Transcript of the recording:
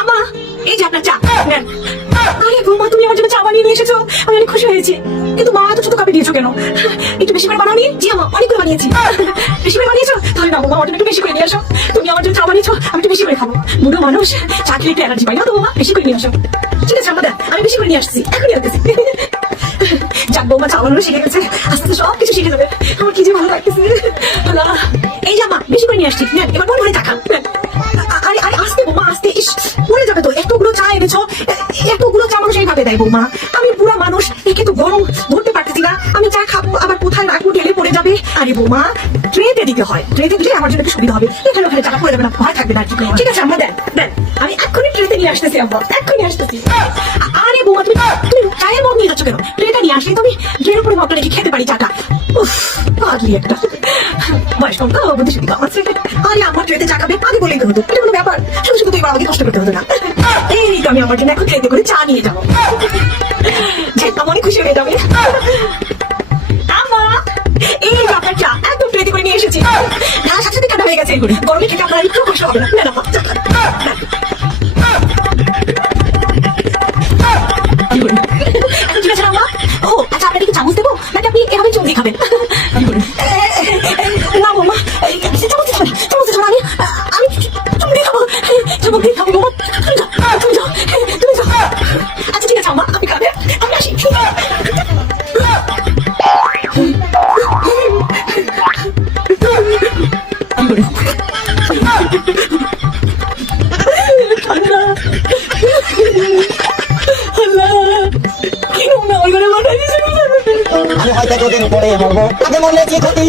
আমা, এই যে আপনার চা নেন। আরে বৌমা, তুমি আমার জন্য চা বানিয়ে নিয়ে এসেছো, আমি অনেক খুশি হয়েছি। কিন্তু মা এত ছোট কাপে দিয়েছো কেন? একটু বেশি করে বানাওনি? জি আমা, অনেক করে বানিয়েছি। বেশি করে বানিয়েছো? তাহলে না বৌমা, আমার জন্য একটু বেশি করে নিয়ে আসো। তুমি আমার জন্য চা বানিয়েছো, আমি একটু বেশি করে খাবো। বুড়ো মানুষ, চা খেলে একটু এনার্জি পাই না তো বৌমা, বেশি করে নিয়ে আসো। ঠিক আছে আমা, দেন, আমি বেশি করে নিয়ে আসছি, এখনই আসতেছি। যাক বৌমা, চা বানানো শিখে গেছে, আস্তে আস্তে সব কিছু শিখে যাবে। আমার কি যে ভালো লাগতেছে। এই যে আমা, বেশি করে নিয়ে আসছি, নেন, এবার মন ভরে চা খান। আরে আরে আস্তে বৌমা, আস্তে। ইস, পড়ে যাবে তো। এতগুলো চা এনেছো, এতগুলো চা মানুষ এইভাবে দেয় বৌমা। আমি বুড়া মানুষ, একে তো গরম ধরতে পারতেছি না। আমি চা খাবো, আবার কোথায় রাখবো, ঢেলে পড়ে যাবে। আরে বৌমা, ট্রেতে দিতে হয়, ট্রেতে দিলে আমার জন্য একটু সুবিধা হবে। এখানে ওখানে চা পড়ে যাবে না, ভয় থাকবে না। ঠিক আছে আমরা, দেন দেন, আমি এক্ষুনি ট্রেতে নিয়ে আসতেছি আব্বা, এক্ষুনি আসতেছি। আরে বৌমা, তুমি তুমি চায়ের মগ নিয়ে যাচ্ছ কেন? ট্রেটা নিয়ে আসলে তুমি ট্রের উপরে মগটা রেখে খেতে পারি চাটা। উফ, পাগলি একটা। বয়স কম তো, বুদ্ধি শুদ্ধি কম আছে। আরে আমার ট্রেতে চা খাবে, আগে বলেই তো হতো। এটা কোনো ব্যাপার, শুধু শুধু তো এবার আমাকে কষ্ট করতে হতো না। এই তো আমি আমার জন্য এখন ট্রেতে করে চা নিয়ে যাবো। যে আমি অনেক খুশি হয়ে যাবে। আমা, এই যে আপনার চা, একদম ট্রেতে করে নিয়ে এসেছি। ঢালার সাথে সাথে ঠান্ডা হয়ে গেছে, গরমে খেতে আপনার একটু কষ্ট হবে না। না না, চা খান। ঠিক আছে আমা। ও আচ্ছা, আপনাকে কি চামচ দেবো নাকি আপনি এভাবে চমচি খাবেন? না বৌমা, চামচ ছাড়া, চামচ ছাড়া আমি আমি চুমড়ি খাবো, চুমড়ি খাবো বৌমা। তুমি যাও, তুমি যাও, তুমি যাও। আচ্ছা ঠিক আছে আমা, আমি খাবে, আমি আসি। ঠান্ডা, কি নোংরা আমার ঘরে বানাই দিয়েছে। আমি হয়তো দুদিন পরে মরবো, আগে মরলে কি ক্ষতি।